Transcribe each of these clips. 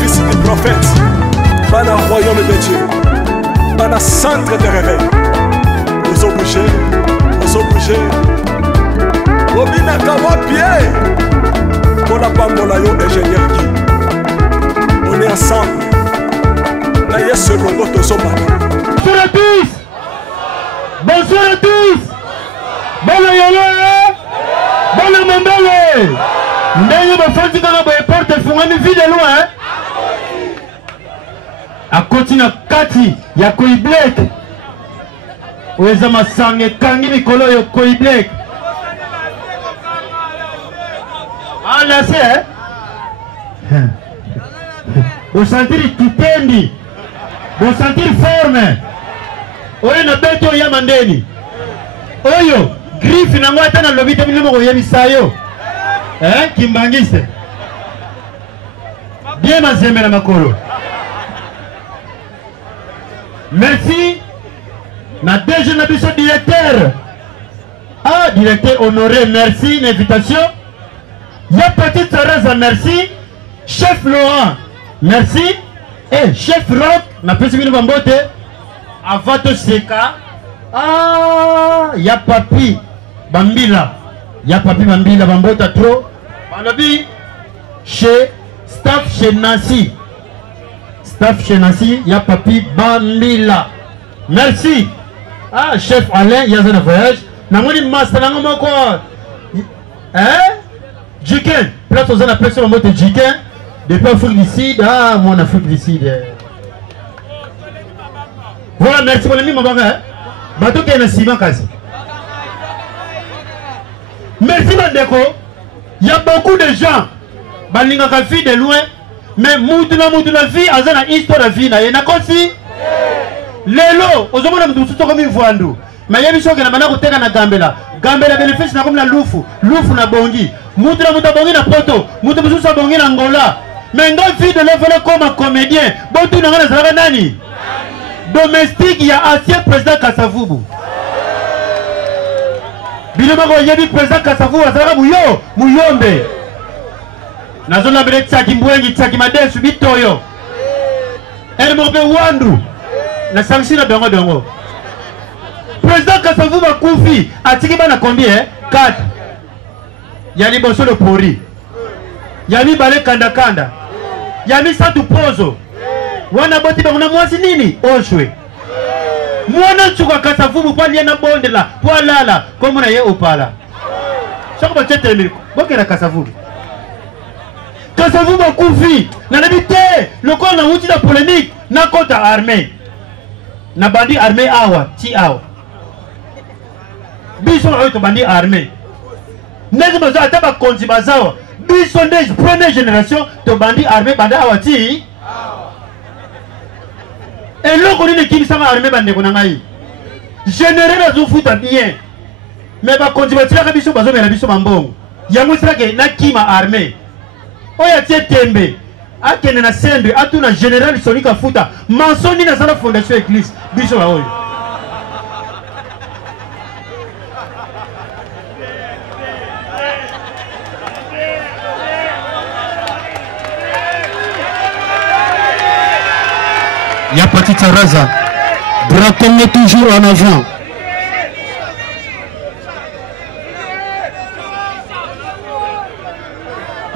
Fils du prophète, pas dans le royaume de Dieu, pas dans le centre de réveil. Nous obligés, Obina Kawa pied pour la Pambola yo ingénieur qui. On est ensemble. Là, il y a ce logo de Zomba. Bonjour à tous. Bonsoir à tous. Bonne yolo. Bonne mandale. Ndenge bafanti kaka boye porte fungani vide loin. Akoti na kati ya Koi Black. Weza masange kangi mikolo yo Koi Black. Ah là c'est vous sentir kitendi. Vous sentir forme. Oyo na beto ya mandeni. Oyo griffe na ngwa tana lobite milimo ko yebisa yo. Kimbangiste. Bien mazembe na makolo. Merci. Na déjà na biso directeur. Ah, directeur honoré, merci l'invitation. Ya Petite Thérèse, merci. Chef Laurent, merci. Et chef Rock, na pesi bino bambote. Avato Seka. Ah, ya Papi Bambila. Ya Papi Bambila bambota trop. Banabi chez staff chez Nancy. Staff chez Nancy, ya Papi Bambila. Merci. Ah, chef Alain, il y a un voyage. Namoni master nango quoi? Hein? Jiken, place aux appels sur le mot de Jiken. Depuis Afrique du Sud, ah, mon Afrique du Sud. Voilà, merci pour les mimes, bateau qui est dans ciment quasi. Merci Bandeko. Il y a beaucoup de gens. Balinga ka vie de loin, mais moutuna vie, azana histoire de vie na yena kosi. Lelo, ozomona mtu comme une voandu. Mais il y a des choses qui n'ont pas na Gambela. Gambela bénéfice na comme la Lufu na Bongi. Moutuna Bongi na Poto, Moutuna Bongi na Angola. Mais une vie de l'évoluer comme un comédien. Bon, tout le monde est nani. Domestique, il y a ancien président Kassavubu. Biloma ko yebi président Kassavubu azara Muyombe. Nazona bele tsaki mbwengi tsaki madesu bitoyo. Elle m'obe wandu. Na sanction na dongo. Président Kassavubu Koufi atiki bana combien 4. Yali boso le pori. Yali bale kanda. Yali satu pozo. Wana boti bana mwasi nini? Oshwe. Mwana chuka Kassavubu pa liena bonde la, pa lala comme na ye opala. Soko ba tete mi. Bokera Kassavubu. Kassavubu Koufi na nabite lokona na uti na polémique na kota armée. Na bandi armée awa, ti awa. Biso na to bandi armée. Nezi bazo ataba konzi bazawa. Biso ndezi première génération to bandi armée banda awa ti. Et l'autre on est qui sama armée bande ko na ngai. Général azo futa bien. Mais ba konzi batira ka biso bazo mera biso mambongo. Yango sira ke na kima armée. Oya tie tembe. Akene na sende atuna général Sonika futa. Mansoni na sala fondation église. Biso ba oyo. Il y a Petite Thérèse. Braconné toujours en avant.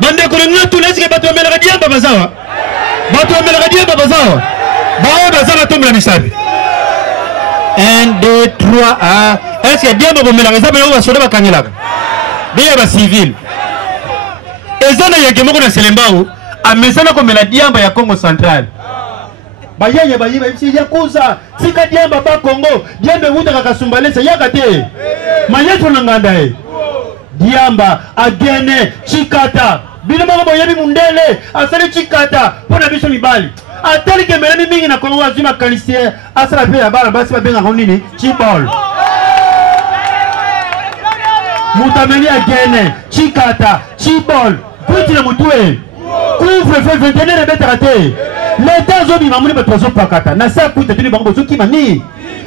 Bande kolonio tout les que bato mela radio babazawa. Bato mela radio babazawa. Bao bazawa to mela misabi. 1 2 3 ah. Est-ce que bien babo mela bazawa yo basoda bakangela. Bien ba civil. Ezana yake moko na selembao. amesana komela diamba ya Congo Central. Bayaya bayiba ipsi yakuza tika diamba ba Congo diamba wuta kakasumbalesa yakate mayeto nanganda diamba agene chikata bino mako yebi mundele asali chikata pona biso mibali atali ke melani mingi na Congo azima kalisie asala pe ya bala basi babenga nini chibol mutameli agene chikata chibol kuti na mutue couvre feu 21 rebeta raté l'état zobi mamuni batozo pakata na sa kuita tuni bango bozo kima ni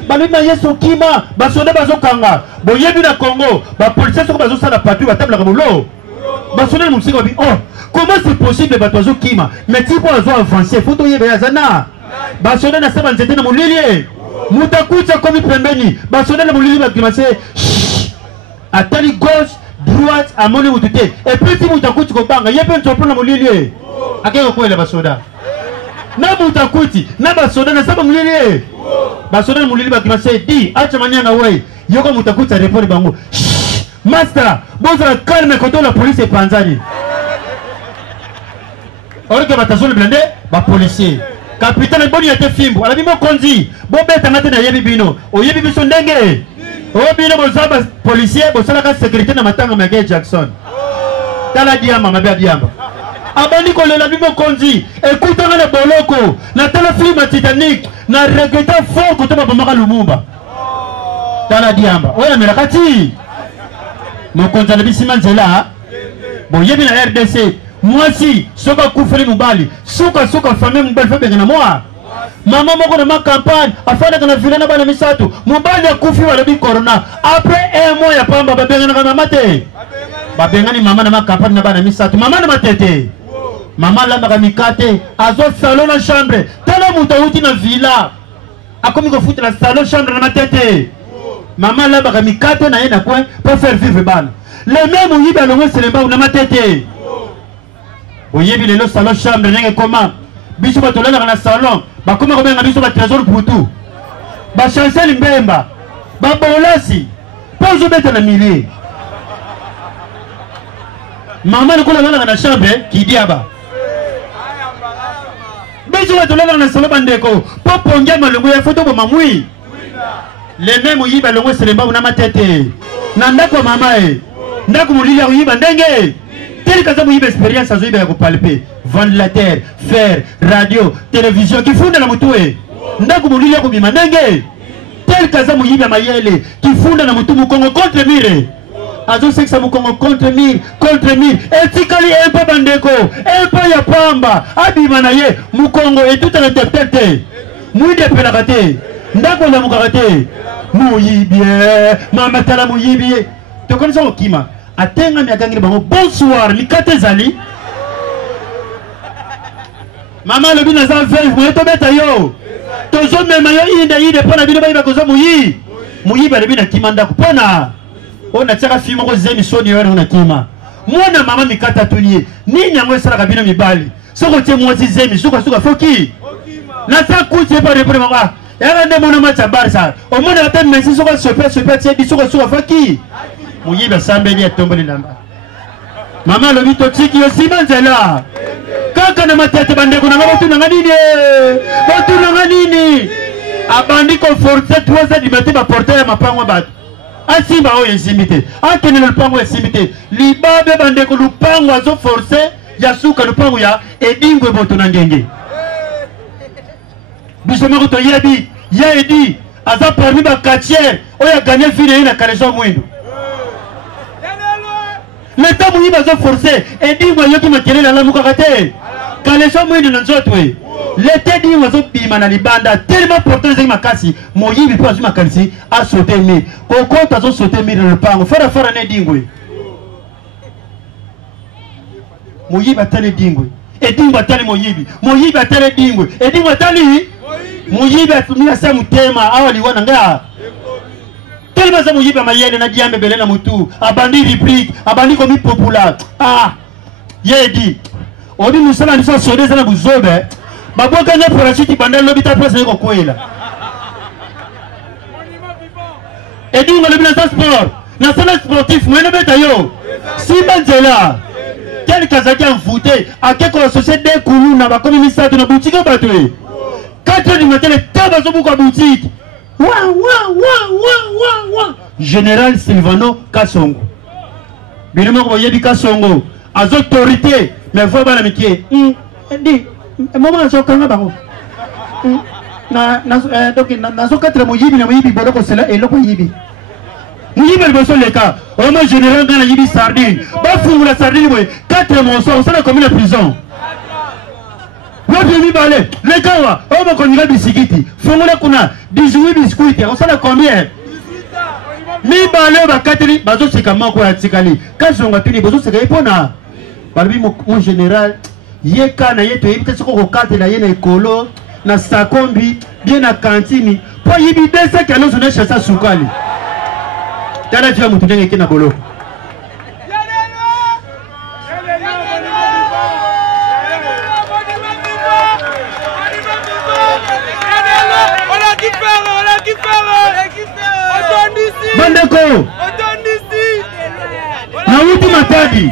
balima yeso kima basoda bazo kanga boyebi na Congo ba police soko bazo sala patrouille batable ka bolo basoda mu singo bi oh comment c'est possible batozo kima mais tipo azo avancer photo yebe yazana basoda na saba nzete na mulili mutakucha komi pembeni basoda na mulili bakimase atali gauche droite amoni mutute et puis si mutakuchi ko banga yepe ntopo na mulili akeko kwela basoda na mutakuti na basoda na saba mulili basoda na mulili bakimase di acha manyanga we yoko mutakuti report bango master boza calme koto la police panzani orike batasole blende ba policier capitaine boni ate fimbo ala bimo konzi bo beta ngate na yebi bino o yebi biso ndenge o bino bozaba policier bosala ka sécurité na matanga Michael Jackson tala diamba mabia diamba abani kolela bimo konzi écoute na boloko na tala film Titanic na regretta fort koto ba bomaka Lumumba tala diamba oya melakati mokonza na bisima nzela bon yebi na RDC moi si soka kufeli mubali soka famille mubali fabenga na moi mama moko na ma campagne afana kana vilana bana misatu mubali akufi wala bi corona après un mois ya pamba babenga na mama te babenga ni mama na ma campagne na bana misatu mama na matete mama la maka mikate azo salon na chambre tala mutauti na villa akomi ko futa na salon chambre na matete mama la maka mikate na yena coin pour faire vivre bana le même yiba longo selemba na matete oyebi lelo salon chambre ndenge koma biso batolana na salon bakoma kobenga biso ba trésor putu ba chancel mbemba ba bolasi pozo beta na mili mama ni kola na chambre kidiaba biso batolana na salon bandeko popongia malongo ya photo bo mamui le même yiba longo selemba na matete na ndako mama ndako mulili ya yiba ndenge tel que ça vous y expérience à zoiba ya palper ventilateur fer radio télévision qui funda na mutue ndako mulili ya kubima ndenge tel que ça muyiba mayele qui funda na mutu mukongo contre mire azo sexa mukongo contre mire etikali un peu bandeko un peu ya pamba abima na ye mukongo et tout en tête muide pelakate ndako na mukakate muyibie mama tala muyibie to connaissons okima atenga miakangi bango bonsoir mikate zali mama lobi na za veille mo to beta yo tozo mema yo inde pona bino ba kozo muyi ba lebi na kimanda kupona ona tsaka fimo ko zemi soni yo na kima mwana mama mikata tunie ni nyango sala kabino mibali soko tie mwati zemi suka foki na sa kuti pa repre mama ya nde mona macha barsa o mona ata mensi soko sope tie di suka foki muyiba sambeli atomboli namba mama lobi to tiki yo simanzela kaka na matete bandeko na ngabo tuna nganini abandi ko forcer 3 di matin ba porter ya mapango bat asimba o insimité akene le pango insimité libabe bandeko lupango azo forcer ya suka lupango ya edingwe boto na ngenge bisoma ko to yebi ya edi aza parmi ba quartier o ya gagner ville na Kaleso Mwindo le temps où il va se forcer et dit moi qui m'a tiré la mukakate Kaleso Mwindo na nzotwe l'été dit moi so bima na libanda tellement porteur c'est makasi moyibi po azuma kanisi a sauter mi koko tazo sauter mi le pango fara ne dingwe moyibi atale dingwe et dingwe atale moyibi atale dingwe et dingwe atali moyibi atumia sa mutema awali wana nga tellement ça moyiba mayele na diambe belé na mutu abandi réplique abandi komi populaire yedi odi musala ndiso sode za na buzobe baboka na parachute banda lobita place ko kwela edi ngalo bina sport na sala sportif mwene beta yo simba nzela Quel Kazaki a fouté à quel la société des Koulou n'a pas commis ça dans la boutique au bateau. 4 heures du matin, les tabacs sont beaucoup à boutique. Général Silvano Kassongo. Bien moi, vous voyez Kassongo. Aux autorités, mais vous voyez la métier. Dit, maman, je suis quand même. Nazo 4 moyibi na moyibi boloko cela et loko yibi. Moyibi le besoin les cas. Au moins général dans la yibi sardine. Ba fou la sardine oui. 4 monsons, ça comme la prison. L'autre yibi balé. Les gars wa, au moins qu'on ira bisikiti. Fongola kuna 18 biscuits, on s'en a combien? Mi balé ba 4 bazo c'est comment quoi tikali. Quand on va tenir bazo c'est pona. Balbi mon général, yeka na yeto yibi tso ko 4 na yena ekolo. Na sakombi bien na cantine pour yibi desa que nous on cherche ça soukali tala tu mutu ndenge kina bolo bandeko na wuti matadi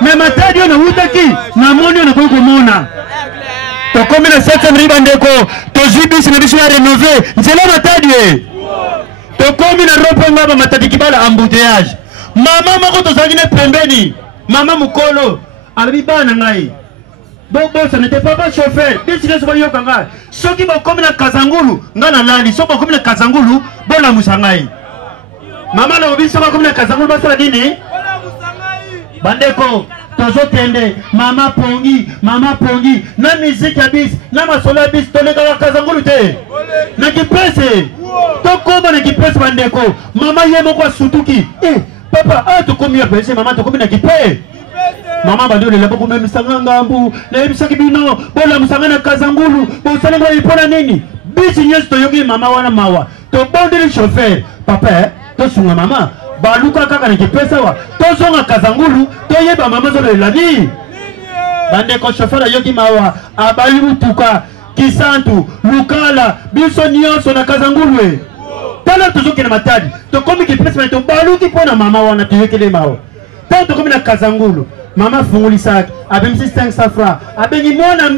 mais matadi na wutaki na moni na ko mona to comme le 7e ribandeko to jibis na biso ya rénover nzela matadi to comme na roponga ba matadi kibala embouteillage mama moko to zangine pembeni mama mukolo alabi bana ngai bobo ça n'était pas chauffeur bisile so yo kanga soki ba comme na kazangulu ngana lali so ba comme na kazangulu bola musangai mama na obiso ba comme na kazangulu basala nini bandeko tozo tende mama pongi na musique ya bis na masolo ya bis toleka la kazangulu te na kipese to koma na kipese bandeko mama yemo kwa sutuki papa to komi ya pese mama to komi na kipe mama bando le labo kuma misanga ngambu na ebisaki bino bola musanga na kazangulu bo salengo ipona nini bisi nyeso to yogi mama wana mawa to bondeli chauffeur papa to sunga mama baluka kaka na kipesa wa tozonga kazangulu toyeba mama zo lelani bande ko chauffeur yoki mawa abali mutuka kisantu lukala biso nyonso na kazangulu tala tozoki na matadi to komi kipesa to baluki pona mama wana toyekele mawa tanto komi na kazangulu mama funguli saki abemisi 500 francs abengi mwana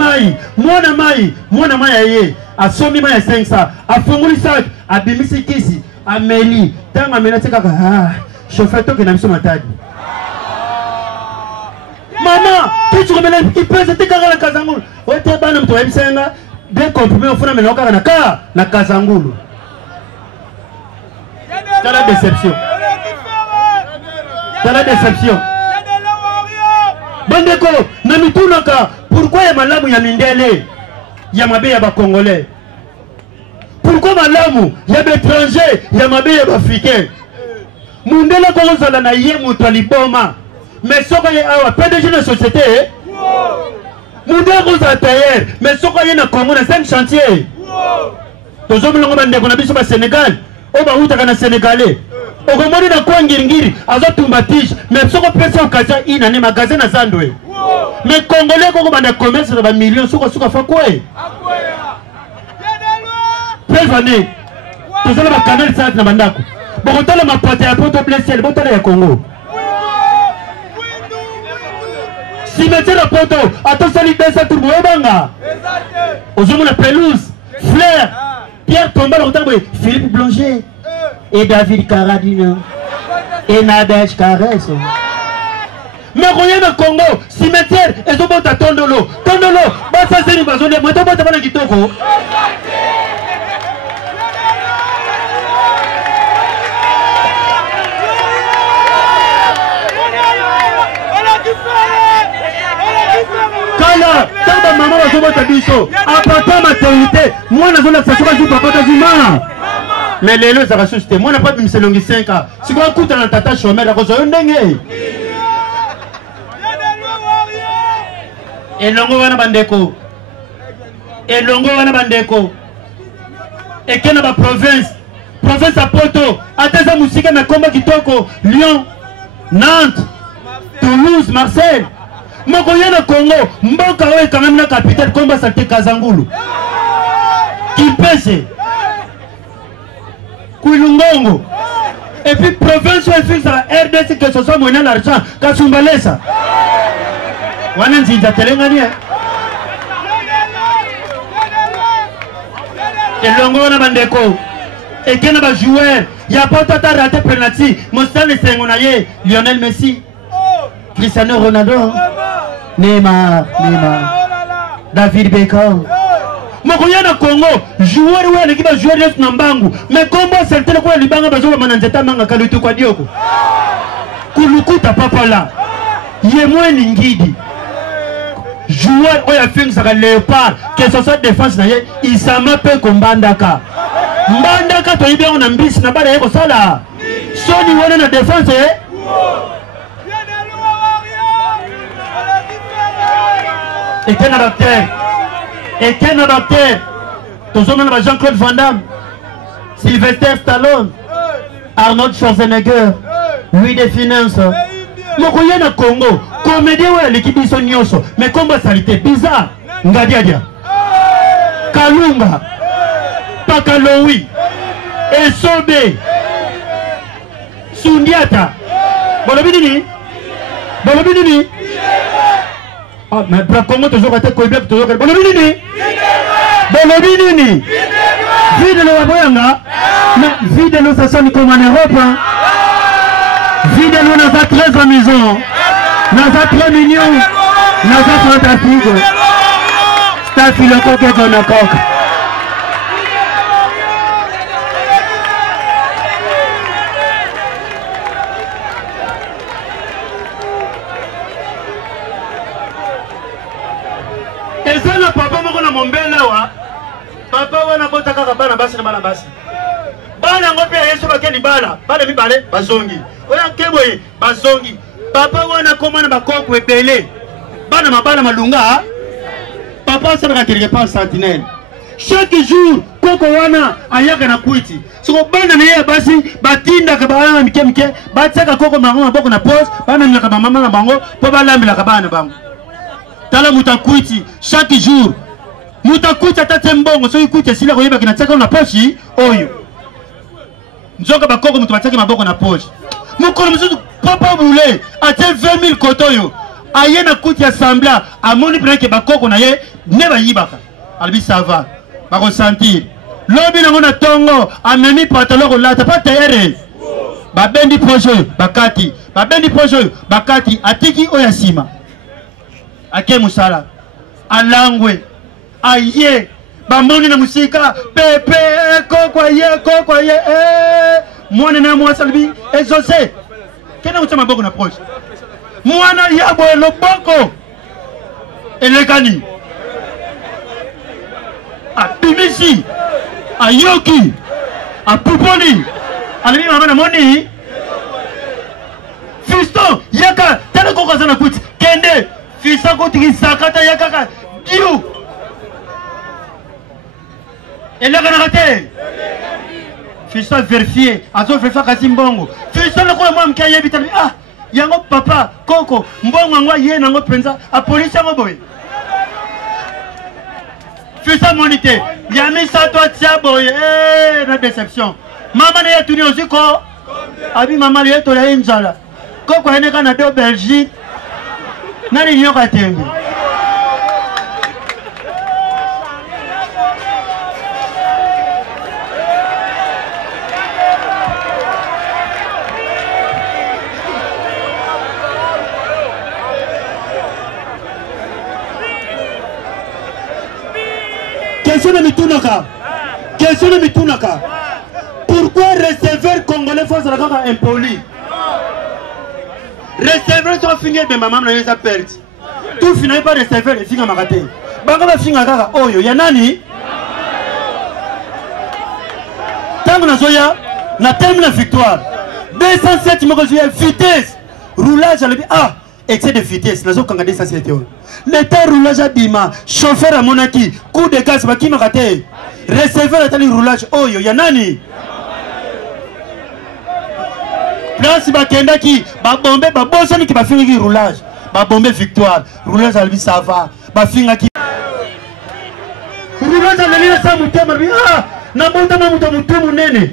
mai aye asomi mai 500 afunguli saki abemisi kisi ameli tanga mena kaka chauffeur to kina biso matadi mama kitu komela kipesa tekaka na kazangulu ote bana mtu wabisenga de comprimé ofuna mena kaka na kazangulu tala déception bandeko na mitunaka pourquoi ya malamu ya mindele ya mabe ya ba congolais pourquoi malamu ya l'étranger ya mabe ya africain mundela ko zala na ye mutu aliboma mais soko ye awa PDG na société mundela ko za tailleur mais soko ye na Congo na 5 chantier tozo mulongo bandeko na biso ba Sénégal o ba utaka na sénégalais okomoni na kwa ngiri azotumba tige mais soko pesa occasion ina ne magasin na zandwe mais congolais ko banda commerce na ba millions soko fa quoi prévane tozala ba canal ça na bandako bokotala mapote ya poto blessel botala ya Congo cimetière ya poto atosali desa turbo ebanga ozomo la pelouse fleur Pierre Tomba le retard Philippe Blanger et David Caradine et Nadège Caresse. Mais rien de Congo, cimetière et tout le monde à Tondolo, basa c'est une bazone, moi tout le monde à Kitoko. Kala, tant maman va jouer ta bicho, apportant maternité, moi n'a pas ça va jouer papa d'azuma. Mais les lois ça va chuter. Moi n'a pas de m'selongi 5 ans. Si quoi coûte dans tata chômeur à cause de ndenge. Elongo wana bandeko. Et kena ba province à Poto, ateza musika na komba kitoko, Lyon, Nantes, Toulouse, Marseille. Moko yana Congo, mboka oyo quand même na capitale komba santé Kazangulu. Kipese. Kuilungongo Et puis province où il la RDC que ce soit moyen l'argent kasumbalesa wana nzinza telengani elongo wana bandeko ekena ba joueur ya poto ta raté penalty mostane sengo na ye Lionel Messi, Cristiano Ronaldo, Neymar, David Beckham. Mokoya na Congo, joueur ou l'équipe a joué na mbangu, mais combat certains ko libanga bazo mananzeta manga kalutu kwa dioko. Kulukuta papa là. Yemwe ngidi. Joueur oya fing saka léopard, que ce soit défense na ye, il s'ama pe kombandaka. Mbandaka to ibe on ambisi na bala yeko sala. Soni wana na défense Et quel adapteur? Et quel adapteur? Tous les Jean-Claude Van Damme, Sylvester Stallone, Arnold Schwarzenegger, Louis de Finance. Mokoye na Congo, comédie ouais l'équipe ils sont nyoso, mais combat salité bizarre. Ngadiadia, Kalunga, Pakaloui, Esobe, Sundiata. Bolobini? Ah, mais comment toujours été coïbé toujours Bolobini? Vide le Waboyanga, mais vide le ça sonne comme en Europe. Vide le dans sa 13 à maison, dans sa 3 millions, dans sa fantastique. C'est le coq et le coq. Et ça, le papa m'a dit mon bel là, papa wana bota kaka bana basi na bana basi. Bana ngope Yesu bakeni bala, bala mi bale bazongi. Oya keboye bazongi. Papa wana komana bakoko ebele. Bana mabala malunga. Papa sana quelque part sentinelle. Chaque jour koko wana ayaka na kwiti. Siko bana na yeye basi batinda ka bana mike batsaka koko mango maboko na pose, bana mlaka mama na bango, po balambila ka bana bango. Tala mutakwiti chaque jour. Mutakwiti atate mbongo so ikuti sila koyeba kina tsaka na pochi oyo. Nzoka bakoko mutu bataki maboko na pochi. Mukolo mususu papa boule ate 20,000 kotoyo. Aye na kuti assembla amoni preke bakoko na ye ne bayibaka. Albi ça va. Bako sentir. Lobi na ngona tongo amemi patalo ko lata pa tere. Babendi projet bakati. Babendi projet bakati atiki oyasima. Ake musala alangwe aye bamboni na musika pepe kokwa ye mwana na mwasalbi exaucé kena utama boko na proche mwana yabo loboko elekani apimisi ayoki apuponi alimi mama na moni fiston yaka tena koko sana kuti kende fisa kotiki sakata yakaka diou elaka na kate fisa vérifier azo vérifier kasi mbongo fisa na kwa mwa yebi tali ah yango papa koko mbongo ngwa ye nango penza a police yango boy fisa monité yami sa to tia boy na déception mama na yetu ni osiko abi mama yetu la injala koko ene kana do Belgique nani nyoka tenge question de mitunaka pourquoi receveur congolais face à la caca impoli receveur soit fini de maman na yesa perte tout fini pas receveur et finga makate banga ba finga kaka oyo ya nani tango na zoya na terme la victoire 207 moko zoya vitesse roulage à ah excès de vitesse nazo kanga 207 yo le temps roulage à bima chauffeur à monaki coup de gaz ba kima kate receveur atali roulage oyo ya nani place bakenda ki ba bombe ba bosani ki ba finga ki roulage ba bombe victoire roulage albi ça va ba finga ki roulage albi sa mutema bi ah na bonda ma mutu munene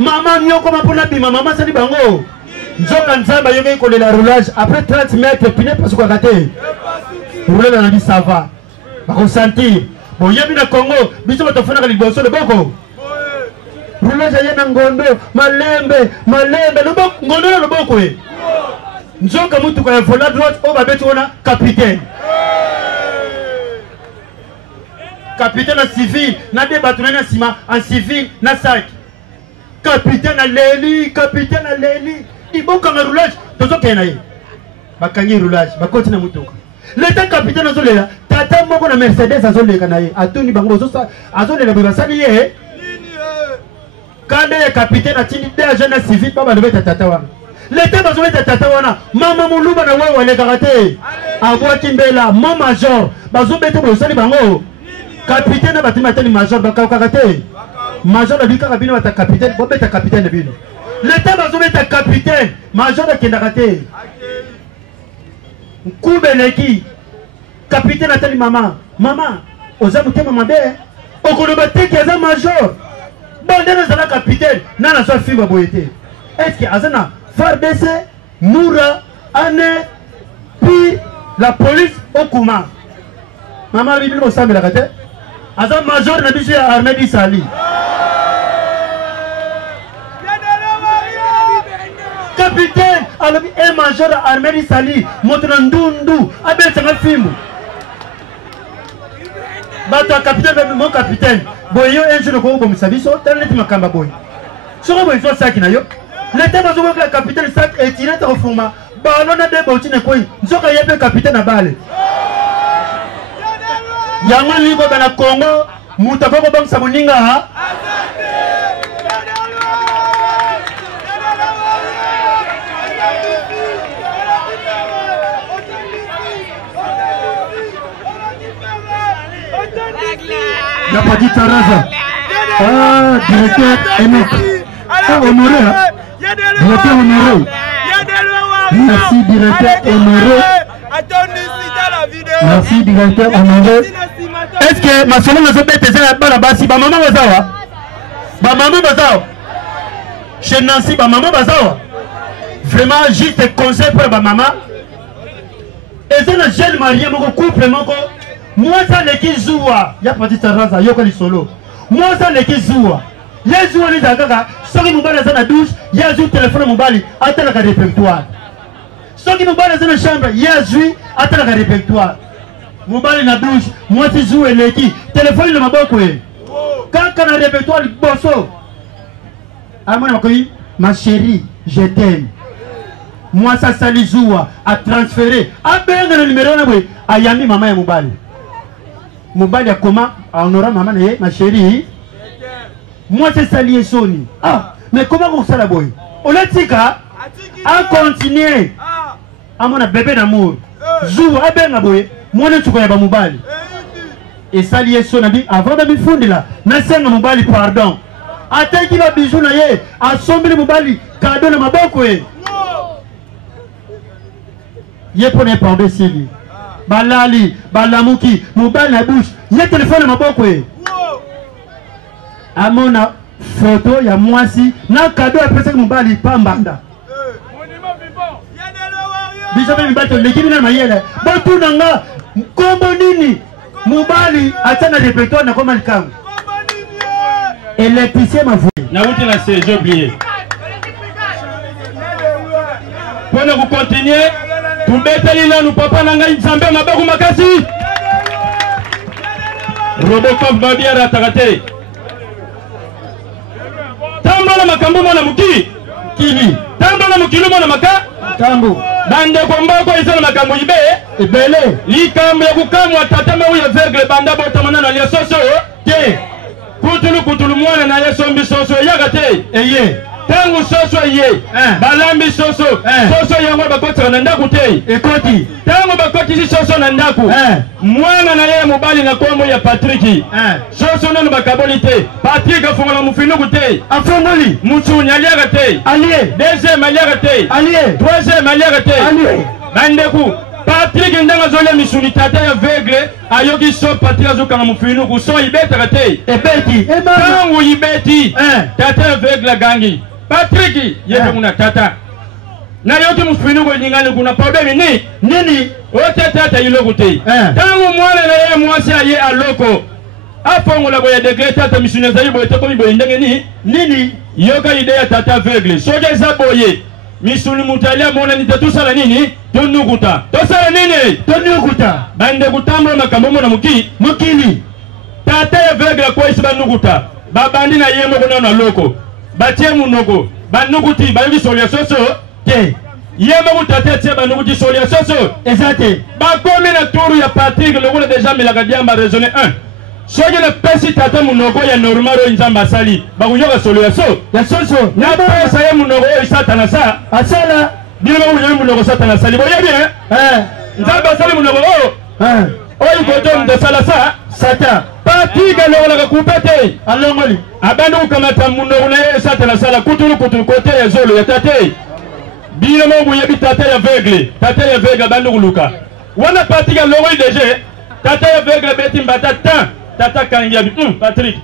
Maman nyoko mapona bima maman sali bango. Nzoka nzamba yonge ko la roulage après 30 mètres piné parce qu'on a raté. Rouler dans la vie ça va. Va ressentir. Bon yebi na Congo, biso batofana ka liboso le boko. Roulage yana ngondo, malembe, loboko ngondo na loboko e. Nzoka mutu ka vola droite o ba betu ona capitaine. Capitaine en civil, na débattu na sima en civil na sac. Capitaine à Léli, capitaine à Léli. Il faut qu'on roulage. Tout ce qu'il y a. Bakangi roulage. Bakoti na mutoka. L'état capitaine à Zoléa. Tata moko na Mercedes à Zoléa kanaye. Atoni bango zosa. À Zoléa beba saliye. Quand le capitaine a tini deux agents civils, pas mal de tata wana. L'état bazo de tata wana. Mama muluba na wewe wale karaté. Avoa kimbela. Mon major. Bazo bete bo sali bango. Capitaine na batima tani major bakao karaté. Major de Lucas Rabino est capitaine, Bob est capitaine de Bino. L'État Bazoum est capitaine, Major de Kendaraté. Koubeleki, capitaine Atali Maman. Maman, aux amouteurs maman bé, au Kolobate qui est un major. Bon, dans la capitaine, n'a la soif fibre boyété. Est-ce qu'il y a Azana, Fardese, Noura, Anne, puis la police au Kouma. Maman, il me semble la raté. Azan major n'a pas armé d'Isali. Capitaine, alors un major armé d'Isali, Motrandundu, Abel Sangafimu. Bato capitaine, mon capitaine. Boyo un jour de Congo, comme ça, t'as le temps Kamba Boy. Sur un boy, ça qui n'a yo. L'état va jouer que le capitaine sac est tiré au format. Ballon à des bottines quoi. Nous avons un capitaine à balle. Yango libo bana Congo mutafoko bang samuninga ha la petite Taraza directeur Enoch honoré directeur honoré merci directeur honoré merci directeur honoré. Est-ce que ma soeur ne se peut pas la base? Ba maman bazawa. Ba maman bazawa. Chez Nancy, ba maman bazawa. Vraiment juste conseil pour ba maman. Et c'est le jeune marié mon couple mon ko. Moi ça les qui joue. Ya petite raza yoko li solo. Moi ça les qui joue. Ya joue les akaka. Soki mubala za na douche, ya joue téléphone mubali, atala ka répertoire. Soki mubala za na chambre, ya joue atala ka répertoire. Mobile na douche, moi tu joues et l'équipe. Téléphone le maboko. Quand on a répertoire, bosso. Ah, moi, ma chérie, je t'aime. Moi, ça, ça les joue à transférer. Ah, ben, le numéro, à Yami, maman et mobile. Mobile, il y a comment? On aura maman et ma chérie. Moi, c'est ça lié Sony. Ah, mais comment on ça la boy? On a dit qu'à continuer. Ah, mon bébé d'amour. Joue, ah, ben, la boy. Moi je suis mobile. Et ça lié son ami avant de me fondre là. N'a mobile pardon. Attends qu'il va bijou na ye. Assemble mobile cadeau na maboko e. Ye pone pardon sili. Balali, balamuki, mobile na bouche. Ye téléphone na maboko e. Amona photo ya mwasi na cadeau après mobile pambanda. Bijou me bato l'équipe na mayele. Botu nanga kombo nini mubali atana répertoire na koma likamu électricien ma voix na wuti na c'est j'ai oublié pour nous continuer pour beteli na nous papa na ngai nzambe mabako makasi Robocop babiara takate tambola makambo mona mukili kili tambola mukili mona maka tambo bande kombako ezala makambo ibe ebele likambo ya kukamwa tatama uya vergle banda botamana na liasoso te kutulu mwana na yesombi soso yagate eye tangu soso ye balambi soso soso yango bakotaka na ndaku te ekoti tangu bakotisi soso na ndaku mwana na ye mobali na kombo ya Patrick soso nano bakaboli te Patrick afongola mufinuku te afongoli mutsuni aliaga te alie deuxième aliaga te alie troisième aliaga te alie bandeku Patrick ndanga zolia misuni tata ya aveugle ayoki so Patrick azokanga mufinu ku so ibeta te ebeti tangu ibeti tata ya aveugle gangi Patrick yebe muna tata na yoki mufinu ko nyingani kuna problem nini o tata yiloko te tangu mwana na ye mwasi aye aloko afongola boya degré tata misuni zayi boye to bibo ndenge nini yoka idea tata aveugle soja za boye misuni mutalia mona nitatusala nini tonukuta tosala nini tonukuta bande kutambula makambo mona mukili tata ya aveugle ko isi banukuta babandi na yemo kona na loko batie munoko banukuti bayoki solution so te yemo kutata tie banukuti solution so exacte bakomi na touru ya Patrick lokola déjà milaka diamba raisonner 1 soki na pesi tata munoko ya normal oyo nzambe asali bakunyoka solution ya soso na pesa ye munoko oyo satana sa asala bino bakunyoka munoko satana asali boye bien nzambe asali munoko oyo oyo koto ndosala sa sata Patrick alongolaka kupe te alongoli abandi kukamata munoko na ye satana asala kutulu kote ya zolo ya tate bino boyebi tata ya aveugle abandi kuluka wana Patrick alongoli deje tata ya aveugle beti mbata tan tata kangia Patrick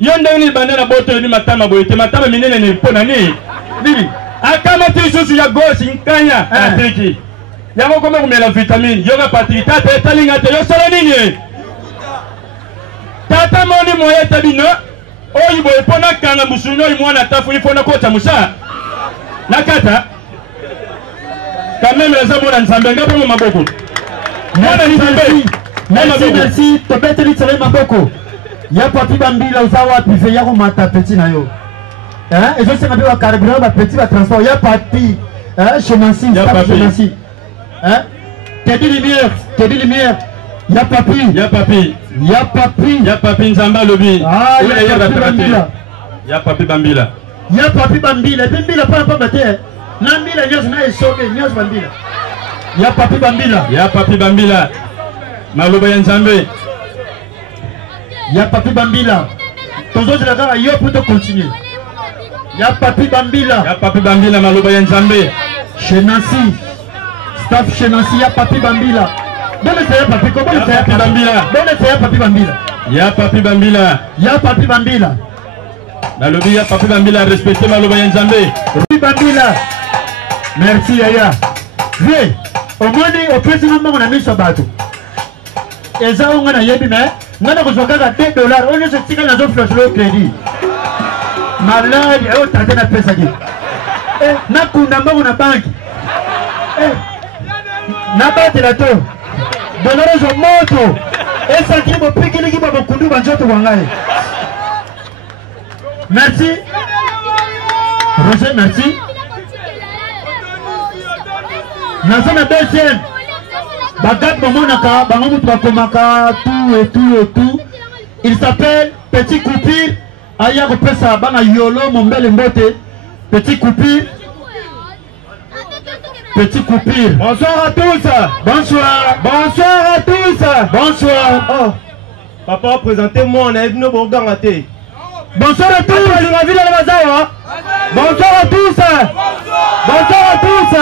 yonde ni bandana boto ni matama boyete matama minene ni pona ni bibi akama tisusu ya gosi nkanya Patrick yango kome kumela vitamine yoga Patrick tata etalinga te yosala nini tata moni moyeta bino oyi boye pona kanga musuno oyi mwana tafu ifona kota musa nakata kameme lazabona nzambe ngapo maboko mwana ni nzambe merci tobete litele maboko ya papi bambila uzawa pive ya komata petit na yo ezo senga pe wa carburant ba petit ba transport ya papi chez Nancy Teddy Lumière ya papi nzamba lobi ya papi bambila bambila pa bate na mbila nyozo na esobe nyozo bambila ya papi bambila maloba ya nzambe ya papi bambila tozo la kaka yo pour te continuer ya papi bambila maloba ya nzambe chez Nancy staff chez Nancy ya papi bambila bonne c'est ya papi ko bonne c'est ya papi bambila ya papi bambila malobi ya papi bambila respecter maloba ya nzambe papi bambila merci yaya vie au monde au président mbango na miso bato eza onga na yebi me ngana ko zokaka $2 onyo se tika na zo flash lo credit malade o tata na pesa ki na kunda mbango na banki na bate la to dollar zo moto esa ki bo pikili ki bo kundu banjoto wangae merci Roger merci nazana deuxième bagat momonaka bango mutu bakomaka tout il s'appelle Petit Coupir aya kopesa bana yolo mombele mbote Petit Coupir bonsoir à tous oh papa présentez-moi on est venu boganga te bonsoir à tous bonsoir à tous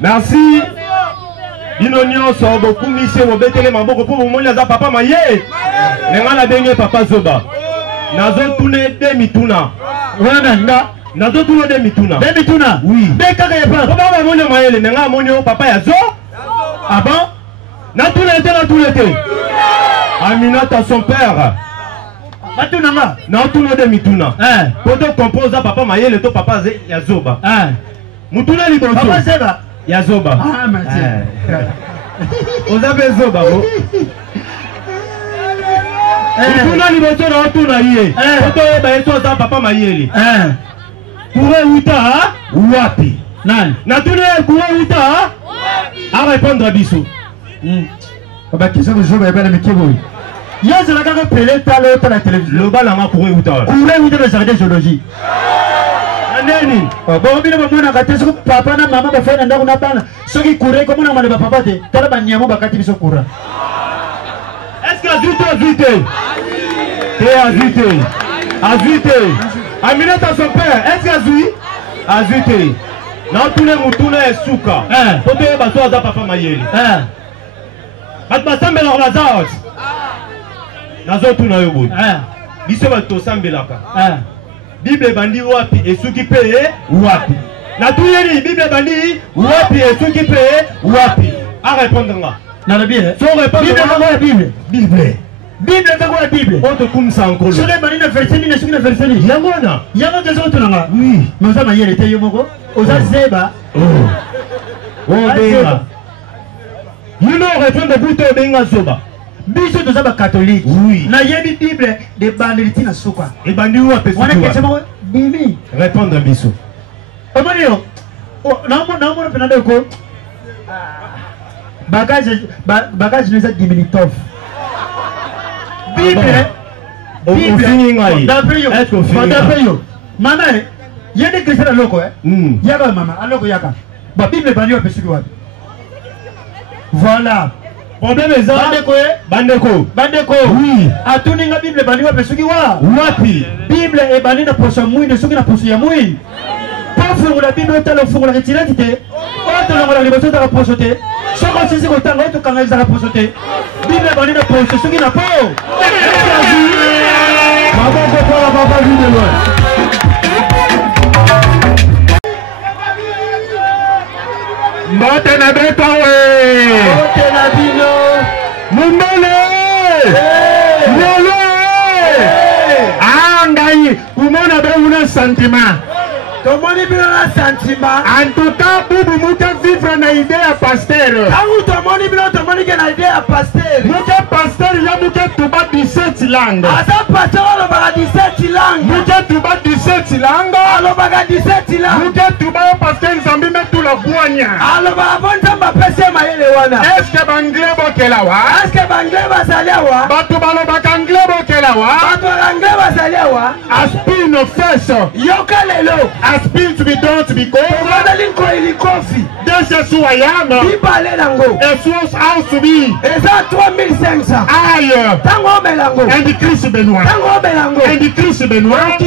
merci bino nyonso beaucoup monsieur mobetele maboko pour moni aza papa maye nenga na benge papa zoba nazo tune demituna wana nga nazo tune demituna oui beka ka yapa papa moni mayele nenga moni papa ya zo ah bon na tune te Aminata son père batuna nga na tune demituna poto composa papa mayele to papa ya zoba mutuna liboso papa zeba ya zoba ah Mathieu ozabe zoba bo tuna liboso na tuna yé oto ba eso za papa mayele kure uta wapi nani na tuna kure uta wapi a répondre biso ba kisa ko zoba ba na mikebo yo zela ka pele talo ta la télévision lo bala ma kure uta le jardin zoologie nani bon bino bamona kateso papa na mama bafana ndako na bana soki kure ko mona mwana papa te tala banyamo bakati biso kura est-ce que azute Aminata son père est-ce que azute Na tule mutuna esuka. Poto ye baso aza papa mayeli. Bat basambela ko lazao. Nazo tuna yo boy. Biso bato sambelaka. Bible bandi wapi esuki pe wapi. Na tuyeli Bible bandi wapi esuki pe wapi. A répondre nga. Na la Bible. So répondre Bible Bible. Bible. Bible c'est quoi la Bible? On te comme ça encore. Je l'ai bani na verset ni na sukina verset ni. Yangona. Yanga kezo tunanga. Oui. Noza mayele te yomoko. Oza zeba. Benga. You know répondre buto benga soba. Biso toza ba catholique. Oui. Na yebi Bible de banditi na suka. Et bandi ou apesi. Wana kesema Bibi. Répondre biso. Omanio. Na mo penado ko. Bagage nous a Diminitov. Bible. D'après yo. Maman, il y a des chrétiens à l'oko. Yaka maman, à l'oko yaka. Bah Bible banyo pesuki wapi. Voilà. Problème est ça. Bandeko. Oui. Atuninga Bible banyo pesuki wapi. Bible e bani na poso mui de suki na poso ya mui. Pas furu la Bible talo furu la retirate te. Oto longola liboso ta poso te. Soko sisi ko tanga to kanga za poso te. Bible bani na poso suki na po. Baba ko para baba vide loin. Mbote na beta we. Mbote na bino. Mumbele. Lolo. Angai, kumona be una sentiment. Tomoni bino na sentiment. En tout cas, bubu muke vivre na idée à pasteur. Tangu tomoni bino tomoni ke na idée à pasteur. Muke pasteur ya muke tuba 17 langues. Asa pasteur alobaka 17 langues. Muke tuba 17 langues. Alobaka 17 langues. Muke tuba pasteur nzambi metu la boanya. Alobaka bonzamba pese mayele wana. Est-ce que banglais bokela wa? Est-ce que banglais basalia wa? Batu balobaka anglais bokela wa? Batu anglais basalia wa? Aspire no face. Yoka lelo. Aspire to be done to be go. Kodalinko ilikofi. This is who I am. Bibale nango. It was house to be. Eza 3500. Aye. Tango melango. And the Christ Benoit. Tango melango. And the Christ Benoit.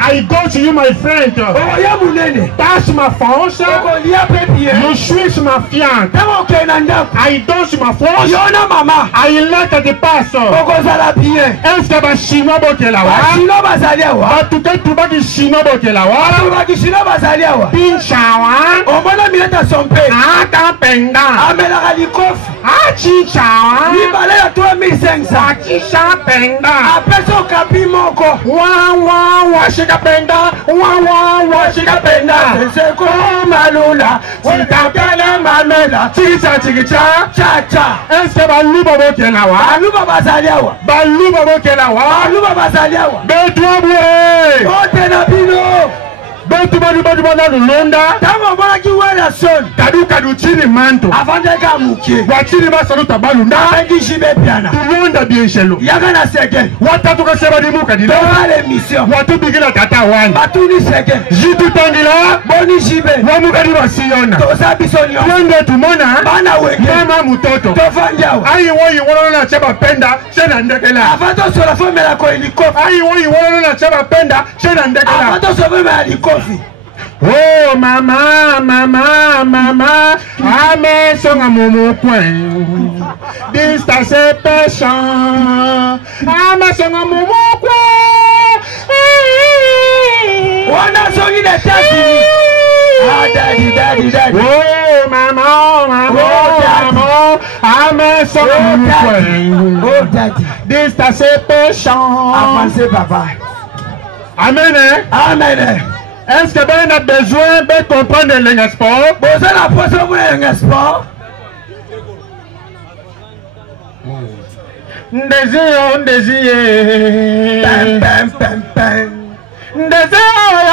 I go to you, my friend. Oya munene. Tâche ma force. Oya pepie. Je suis ma fiante. Tango kenanda. I danse ma force. Yona mama. I let the pass. Okozala bien. Est-ce que ba chinois bokela wa? Chinois basalia wa. Ba tuke tuba ki chinois bokela wa. Ba ki chinois basalia wa. Pincha wa. Omona mileta sompe. Ata penga. Amelaka likofi. Chicha wa. Bibale ya 3500. Chicha penga. Apeso kapi moko. Wa shika penga. Wa shika penga. Seko malula. Sitakele mamela. Chicha chikicha. Cha. Est-ce que baluba bokela wa? Baluba basalia wa. Baluba bokela wa. Baluba basalia wa. Betwa bwe. Ote na bino. Betu badu na Lunda. Tango mbona kiwela son. Kadu chini manto. Avandeka mukie. Wachini basa tabalunda. Bengi jibe piana. Tulonda bienshelo. Yaga na seke. Watatu kaseba di muka dile. Tewale mission. Watu bigila tata wani. Batuni seke. Jitu tangila. Boni jibe. Wamuka di wasiona. Toza bisonyo. Twende tumona. Bana weke. Mama mutoto. Tofanjawa. Ayi woyi na cheba penda. Chena ndekela. Avato sola fome la ko helikopter. Ayi woyi na cheba penda. Chena ndekela. Avato sola fome la helikopter. Oh mama, ame songa mumu kwen. Distance péchant, ame songa mumu kwen. Wana songi de tati. Daddy. Oh mama, ame songa mumu kwen. Oh daddy. Distance péchant. Avancez papa. Amen. Est-ce que ben a besoin de comprendre le sport? Besoin la poisson pour le sport. Désir. Désir ya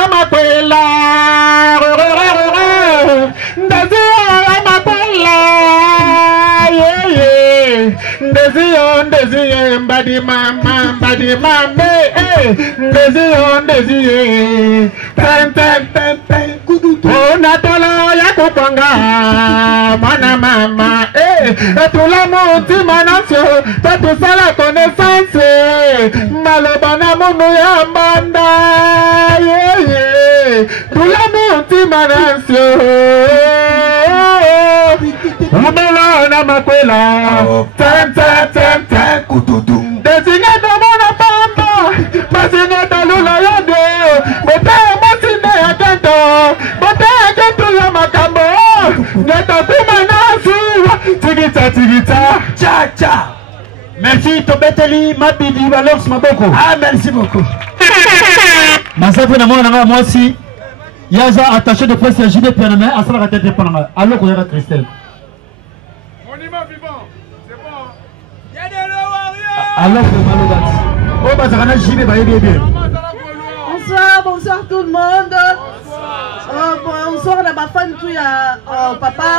makwela. Désir ya makwela. Désir mbadi mama. Désir. Onatola ya kupanga mana mama etula muti manasio tatusala connaissance malobana munu ya mbanda tula muti manasio Désigné dans mon papa, désigné dans l'Olayande, Bota Motina Yakento, Bota Yakento Yamakambo, Neta Pumanasu, Tigita, Tcha. Merci Tobeteli, Mabidi, Valors Maboko. Ah, merci beaucoup. Masafe na moi aussi. Yaza attaché de presse à JD Pianame, à ça la tête de Panama. Alors qu'on ira Christelle. Monument vivant, c'est bon. Il y a des warriors. Alors que Malobati. Oh, Bazarana JB, bien. Bonsoir tout le monde. Bonsoir à ma femme, tout papa.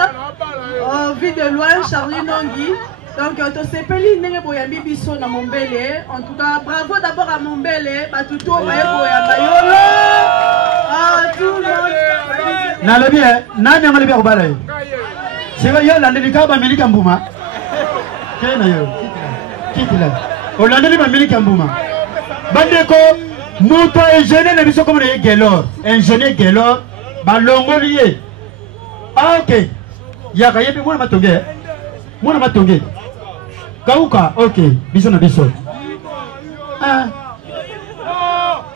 Vie de loin, Charlie Nongi. Donc, tu sais pas les nègres pour y aller biso na Mombele. En tout cas, bravo d'abord à Mombele. Batuto, ouais, pour y aller. Tout le monde. Na le bien, nani amale bien au balai. C'est vrai, il y a l'Américain, l'Américain Bouma. Qu'est-ce que c'est là? L'Américain, l'Américain Bouma. Bandeko, Mouto ingénieur de biso comme les Gelor. Ingénieur Gelor, Balongolier. Ah, ok. Yakayebi, moi, ma tongue. Moi, ma tongue. Kauka, ok, biso na biso. Ah.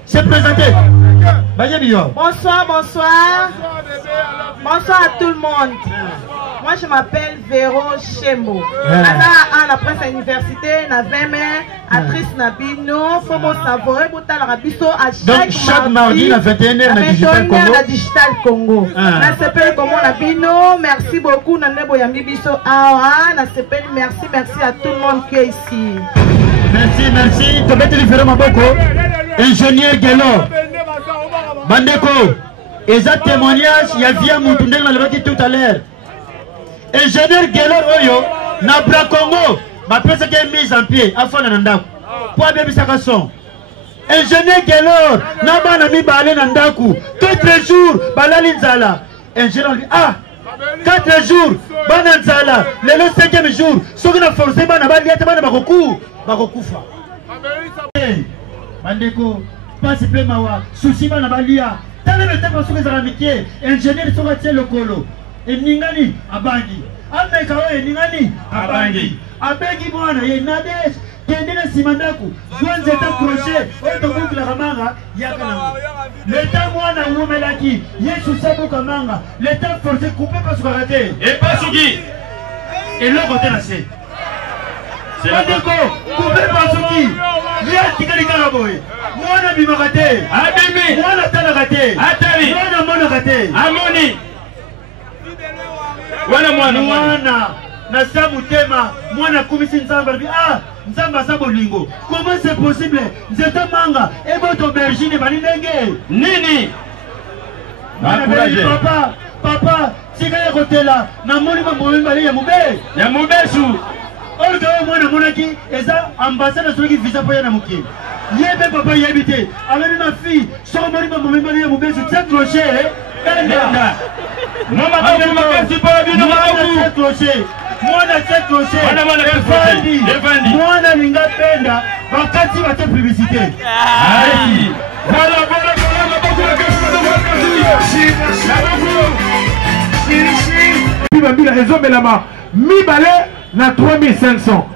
C'est présenté. Bonsoir. Bonsoir à tout le monde. Moi je m'appelle Véro Chembo. À la presse à l'université, na VME, actrice Nabino, Fomo Savoie, Bouta la Rabiso à chaque mardi à 21h na Digital Congo. Na s'appelle comment Nabino, merci beaucoup na Nebo Yambi Biso Awa, na s'appelle merci à tout le monde qui est ici. Merci. Tu mets les fermes à beaucoup. Ingénieur Gelor. Bandeko. Et ça témoignage, il y a via Moutundel dans le tout à l'heure. Ingénieur Gelor Oyo, Nabra Congo, ma personne qui est mise en pied, à fond Nandaku. Pour bien sa son. Ingénieur Gelor, Naba Nami Balé Nandaku. 4 jours, Balalinzala. Ingénieur, 4 jours, Bananzala. Le 5e jour, ce qu'on a forcé, Banabali, Bakoku. Bakokufa. Bandeko, passe Mawa, souci Banabalia. T'as le temps pour les amitiés, ingénieur sur le colo. Et Ningani, Abangi. Amekawe, Ningani, Abangi. Abangi Moana, Yenades, Kendena Simandaku, Juan Zeta Crochet, Otobuk la Ramanga, Yakana. L'État Moana Womelaki, Yesu Sabu Kamanga, l'État forcé coupé par ce raté. Et pas Sugi. Et l'autre côté là c'est. Bandeko, coupé par Sugi. Yatikali Karaboy. Moana Bimarate. Abimi. Moana Tanarate. Atari. Moana Monarate. Amoni. Moana. Nasamu Tema. Moana Kumisi Nzamba. Ah, Nzamba Sabolingo. Comment c'est possible? Zeta Manga. Et votre aubergine Balinenge. Nini. Papa, si vous êtes là, Namoni Mamoué, Yamoubesu. Orga mwana monaki eza ambassade sur qui visa pour Yanamuki. Yebe papa yabité. Avec ma fille, son mari m'a demandé à Moubesu de crochet. Kanda. Maman m'a dit pas bien de crochet. Moi na cette crochet. Moi na linga penda. Wakati va te publicité. Allez. Voilà. Bibambila ezomelama mi balé na 3500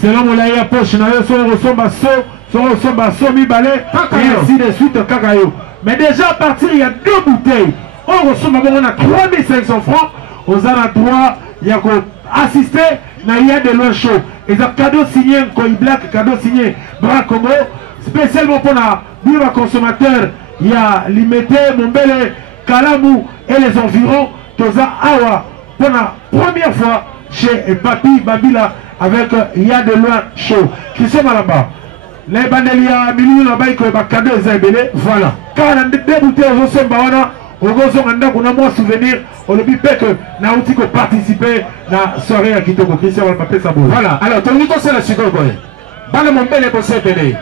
selon mon laïa poche na yo ressemble so mi balé et ainsi de suite kakayo. Mais déjà à partir il y a 2 bouteilles on ressemble à 3500 francs aux a droit il y a assister na il y a de loin chaud et ça cadeau signé Koi Black cadeau signé Bra Congo spécialement pour la bureau consommateur il y a Limité Mombele Kalamu et les environs Toza Awa pour la première fois chez Papi Babila avec Y'a de loin chaud. Christian Malamba. Les bandelia milieu là-bas qui est cadeau Zébélé. Voilà. Car on a débuté au Sombawana, au Gozo Manda, on a moins souvenir, on le dit que Naouti qui participer à la soirée à Kitoko. Christian Malamba, ça bouge. Voilà. Alors, ton niveau c'est la suivante. Bale mon bel et possible.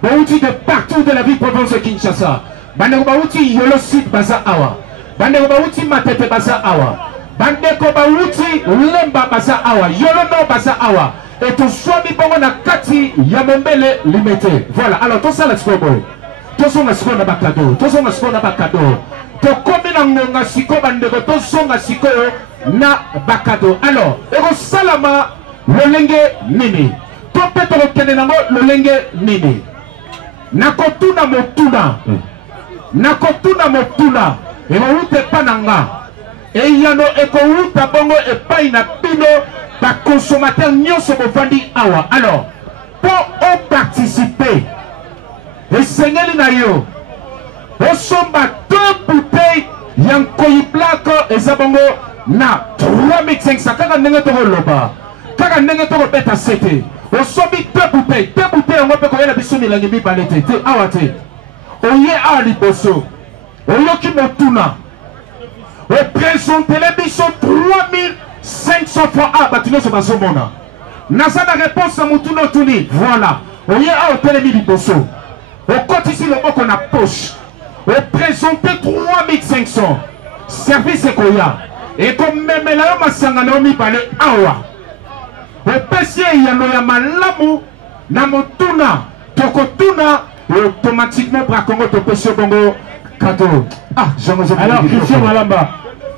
Baouti de partout de la ville province de Kinshasa. Bande Baouti Yolo Sud Baza Awa. Bande Baouti Matete Baza Awa. Bandeko Baouti Lemba Baza Awa. Yolo no Baza Awa. Et ton soami bongo na kati Yamombele limité. Voilà. Alors tout ça la sikoboy. Tout ça la siko na bakado. Tout ça la siko na bakado. To komi na ngonga siko bandeko. Tout ça la siko na bakado. Alors, ego salama lolenge nini to pe tokokende nango lolenge nini nakotuna motuna ekowuta epa na nga eyano ekowuta bongo epai na bino baconsommateur nyonso bovandi awa. Alors mpo oparticipe esengeli na yo osomba 2 bouteilles ya Nkoyi Black eza bongo na 3500 kaka ndenge tokoloba kaka ndenge tokobeta sete osombi 2 bouteilles yango mpe koyela biso milangi mibale te awa te oye awa liboso oyoki motuna opresentele biso 3500 fois a bato nyonso bazomona naza na réponse ya motuna otuni voilà oye awa otelemi liboso okotisi loboko na poche opresente 3500 service ekoya ekomemela yo masangano yo mibale awa opesi eyano ya malamu na motuna tokotuna automatiquement brakongo topesi yo bongo kato. Alors Christian Malamba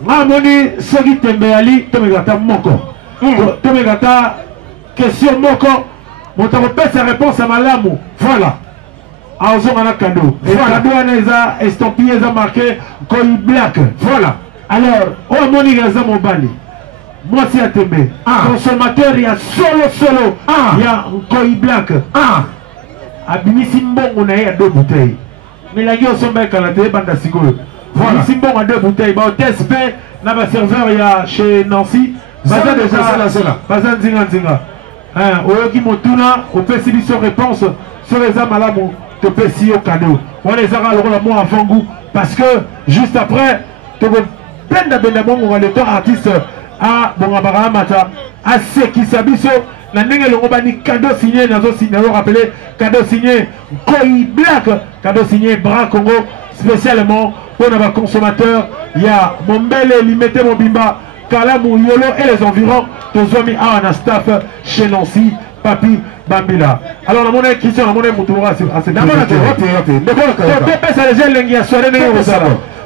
ngamoni soki tembe ali tomegata moko tomegata question moko moto akopesa réponse ya malamu voilà azonga na cadeau cadeau wana eza estampillé eza marqué Nkoyi Black voilà. Alors omoni eza mobali mwasi ya tembe consommateur ya solo ya Nkoyi Black abimisi mbongo na ye ya 2 bouteilles milangi osomba ekala te banda sikoyo abimisi mbongo ya 2 bouteilles baotese mpe na baserveur ya chez Nancy baza déjà baza nzinga oyoki motuna opesi biso réponse sur eza malamu topesi yo cadeau wana ezaka lokola mwa avant goût parce que juste après tokobenda mongo le temps artiste a bonga bakamata asekisa biso na ndenge longo bani cadeau signé nazo rappeler cadeau signé Nkoyi Black cadeau signé Bras Congo spécialement pour nos consommateurs. Il y a Mombele Limité Mobimba Kalamu Yolo et les environs Tozomi Awana staff chez Nancy Papi Bambila. Alors la monnaie Christian la monnaie Moutoura c'est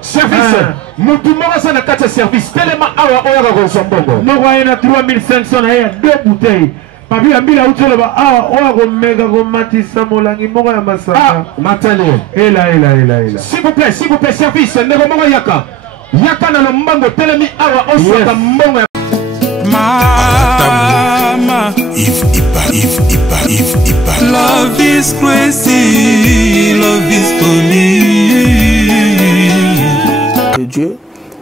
service Moutoura ça na 4 services tellement awa oya ko sombongo no na 3500 na 2 bouteilles. Papi Bambila utolo ba awa oya ko mega ko matisa molangi moko ya masaka matale ela s'il vous plaît service ndeko moko yaka na lombango telemi awa osaka mbongo Mama, if love is crazy, love is for me. Dieu,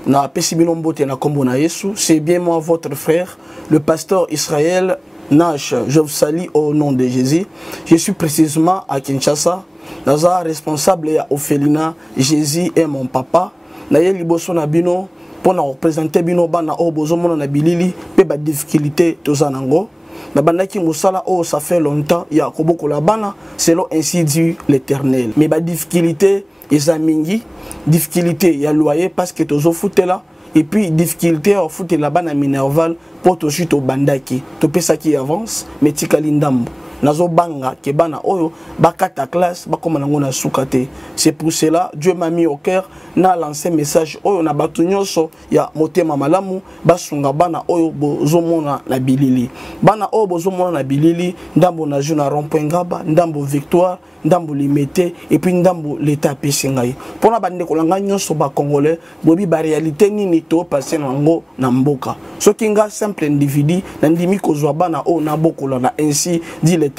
na pesibino mbote na kombo na Yesu, c'est bien moi votre frère, le pasteur Israël Nash. Je vous salue au nom de Jésus. Je suis précisément à Kinshasa, naza responsable ya Ophelina. Jésus est mon papa. Na ye liboso na bino pour représenter bino bana o bozomona na bilili pe ba difficulté tozanango na bandaki musala o ça fait longtemps ya kobokola bana selon ainsi dit l'Éternel mais ba difficulté ezamingi difficulté ya loyer parce que tozo futela et puis difficulté au futela bana minerval pour to suite au bandaki to pesa qui avance mais tikali ndambo nazo banga ke bana oyo bakata classe bakoma nango na sukate. C'est pour cela Dieu m'a mis au cœur na lancé message oyo na batu nyonso ya motema malamu basunga bana oyo bozomona na bilili bana oyo bozomona na bilili ndambo na juna rond-point Ngaba ndambo Victoire ndambo Limité et puis ndambo l'état pesingai pona bande kolanga nyonso ba congolais bobi ba réalité nini to passer nango na mboka soki nga simple individu na ndimi kozwa bana oyo na bokola na ainsi dit l'Éternel.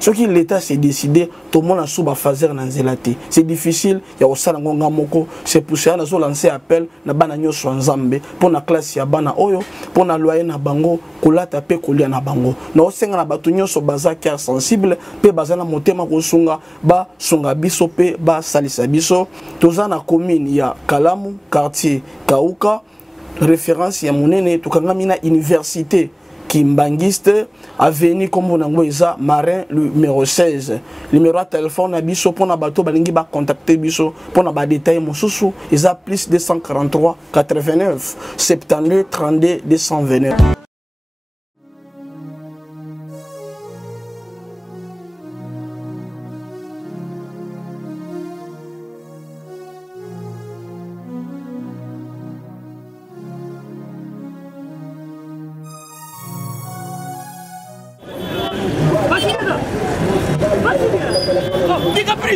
Ce qui l'État s'est décidé, tout le monde a sous fazer na nzelate. C'est difficile, il y a aussi un moko. C'est pour ça que nous lancé appel na bana nyoso nzambe pour na classe ya bana oyo, pour na loyer na bango, kolata pe kolia na bango. Na osenga na batu nyoso baza cœur sensible, pe baza na motema kosunga ba sunga biso pe ba salisa biso. Toza na commune ya Kalamu, quartier Kauka, référence ya monene tukangami na université Kimbangiste, avenue comme on a Marin, le numéro 16. Le numéro de téléphone à biso pour na bateau balingi ba contacter biso pour na ba détail mosusu, ils a plus 243 89 72 32 229.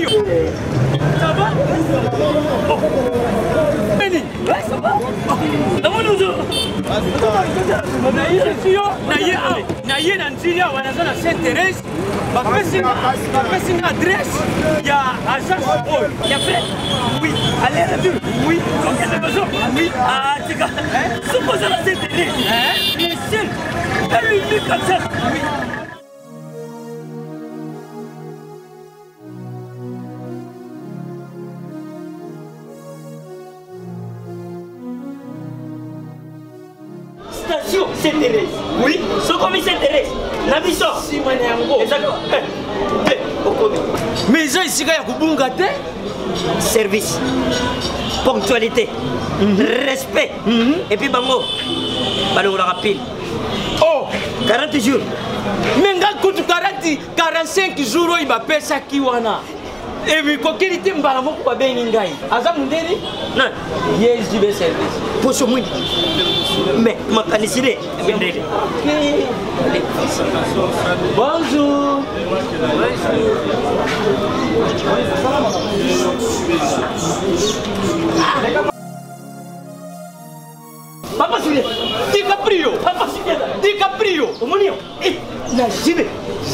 pris. Ça va? Ouais, ça va. naye na nzili awa naza na Sainte Thérèse bapesi nga adresse ya agence oyo ya fait oui allez la vue oui ok c'est besoin oui ah tika supposé la Sainte Thérèse bien sûr elle lui dit comme ça oui. Station Sainte-Thérèse. Oui. Ce commis Sainte-Thérèse. La mission. Si Maniango. Exactement. Mais ça ici il y a Kubunga te. Service. Ponctualité. Respect. Et puis bango. Balo la rapide. Oh, 40 jours. Mais nga kutu 45 jours il m'appelle ça kiwana. Et puis kokeli te mbala moko ba bengi ngai. Aza mundeli? Non. Yes, du service. Pour ce monde. Mais ma canicide bendele. Bonjour. Papa Julien, DiCaprio. Papa Julien, DiCaprio. Omonio. Eh, na jibe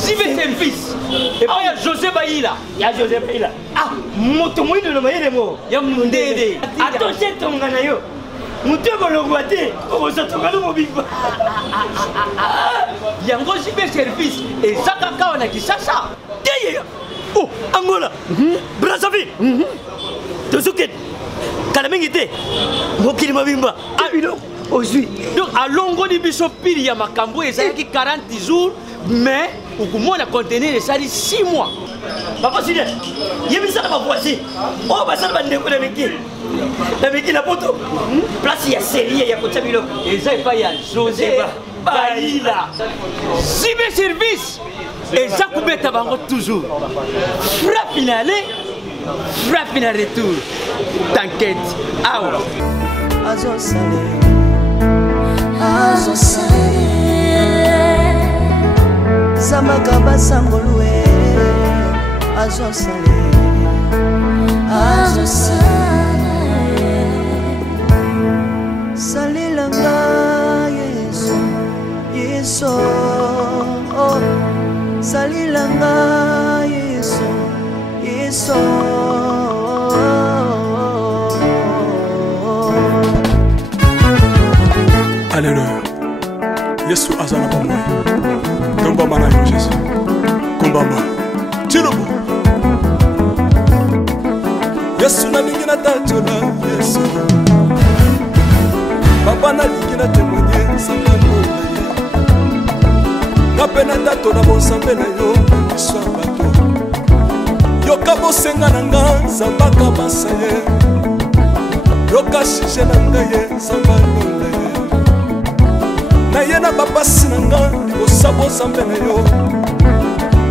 service. Et puis il y a José Baïla. Il y a José Baïla. Ah, moto moïne no maïle mo. Ya mundele. Attention ton nganayo. Mutu bolongwate, obosatonga mo bimba. Yango jibe service et saka kawa na kisasa. Yeye. Oh, Angola. Brazzaville. Tozuket. Kalamengite. Mokili mabimba. Ah, aujourd'hui. Donc à longo di biso pili ya makambo ezaki 40 jours mais okumona contenir ezali 6 mois. Papa Julien, yebisa na voici. Oh basala bandeko na meki. Na meki la poto. Place ya série ya kotia bilo. Eza pa ya José Baïla. Jibe service. Eza kubeta bango toujours. Frappe finale. Frappe finale retour. T'inquiète. Ah ouais. Azo salé. Azo salé. Zamagaba sangolwe. Azo salé. Azo salé. Salé langa Yesu. Yesu. Oh. Salé langa Yesu. Yesu. Alléluia. Yesu azana ba moi. Komba mana yo Jésus. Komba ma. Tilobo. Yesu na lingina tatola Yesu. Papa na lingina témoigner sangano na ye. Ngapena tatola bonsambe na yo biso bato. Yoka bosenga na nga zambaka basaye. Yoka shije na nga ye sangano na ye. Na ye na bapasi na nga libosa bozambe na yo.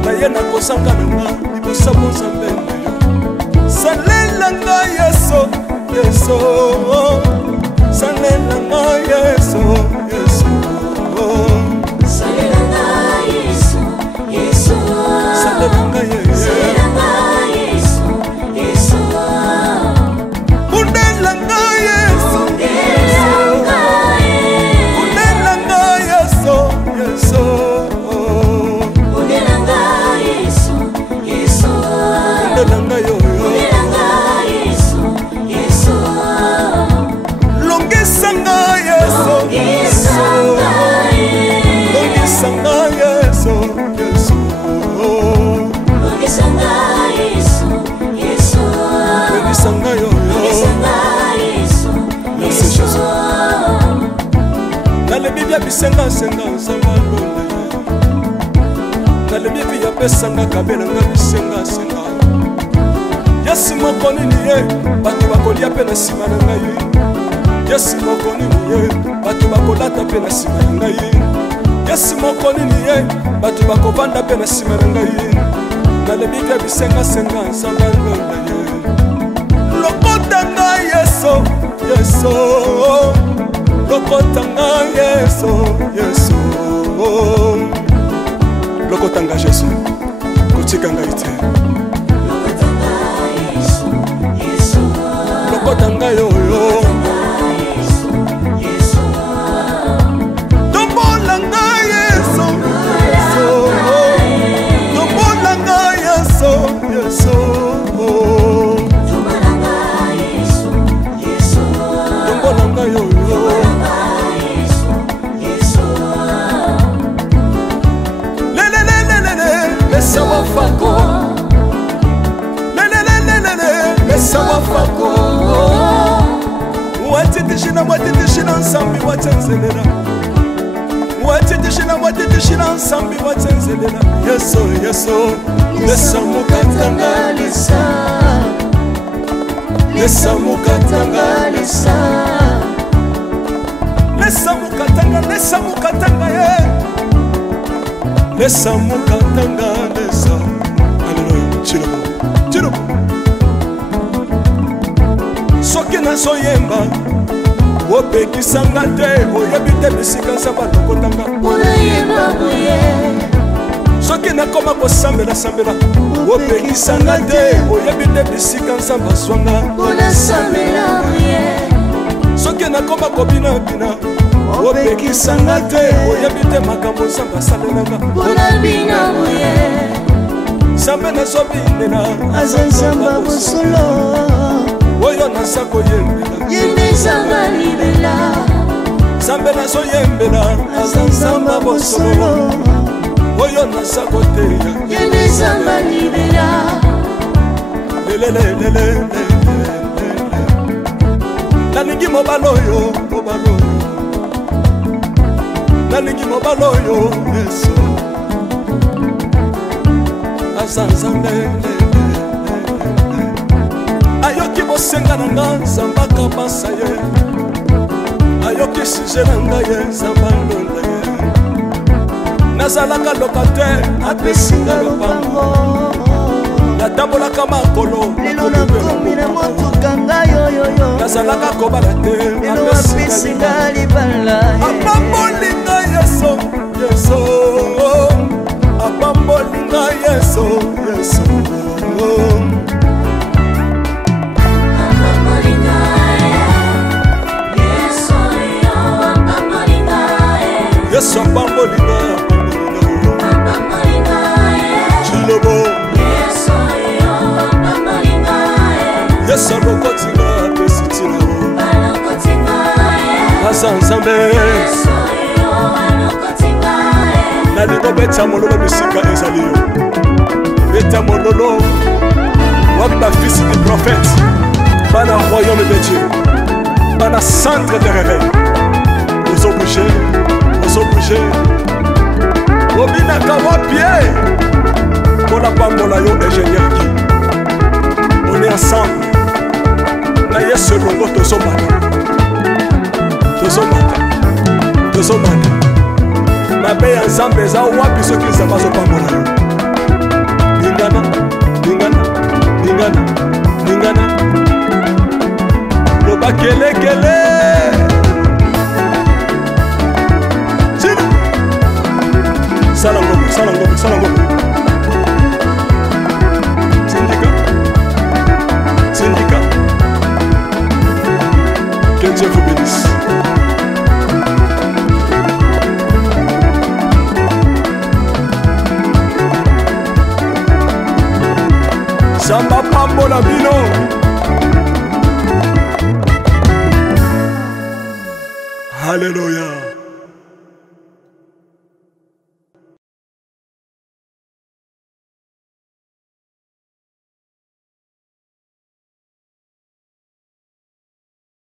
Na ye na kozanga na nga libosa bozambe na yo. Salela nga Yesu, Yesu. Salela nga Yesu, Yesu. Salela nga Yesu, Yesu. Salela nga Yesu. Salela nga Yesu, Yesu. Bundela nga Yesu, Yesu. Bundela nga Yesu, Yesu. Bundela nga Yesu, Yesu. Bundela nga yo. Nalebibia bisenga senga nzamba londe. Nalebibia pesanga kabela nga bisenga senga. Yesu moko nini ye bato bakolia pe na sima na ngai. Yesu moko nini ye bato bakolata pe na sima na ngai. Yesu moko nini ye bato bakovanda pe na sima na ngai. Nalebibia bisenga senga nzamba londe. Lokota ngai Yesu, Yesu. Lokotanga Yesu, Yesu. Lokotanga Jésus, kotikanga ite. nsambi watsenzelela watitishina nsambi watsenzelela yeso lesa mukatanga lesa mukatanga ye lesa mukatanga lesa Alléluia chilo soki nazoyemba opekisanga te oyebi te bisika nzambe alokotanga soki nakoma kosambela opekisanga te oyebi te bisika nzambe azwanga soki nakoma kobinabina opekisanga te oyebi te makambo nzambe asalelanga nzambe nazobinela aza nzambe bosolo oyo naza koyembela yendezanga libela nzambe nazoyembela aza nzambe bosolo oyo naza koteya yendezanga libela nalingi mobala oyo nalingi mobala oyo yesu aza nzambe ayoki bosenga na nga nzambe akabasa ye ayoki suje na ngai ye nzambe alonda ye nazalaka lokater apesinga lopango natambolaka makolo lelo nakomi na motuka ngai oyoyo nazalaka kobala te lelo apesinga libala apambolinga yeso apambolinga yeso yesu apambolinga chilobo yesu alokotinga apesitina aza nzambe nalingo beta mololo bisika ezali yo beta mololo wapi bafisi du prophète bana royaume de Dieu bana centre de réveil ozobouge obinaka wapie mpona pambola yo ingénieur ki on est ensemble na yesu elongo tozomata mabe ya nzambe eza wapi soki nzambe azopambola yo lingana loba kelekele sala ngombe syndicat que Dieu vous bénisse. Samba pambola bino Alléluia.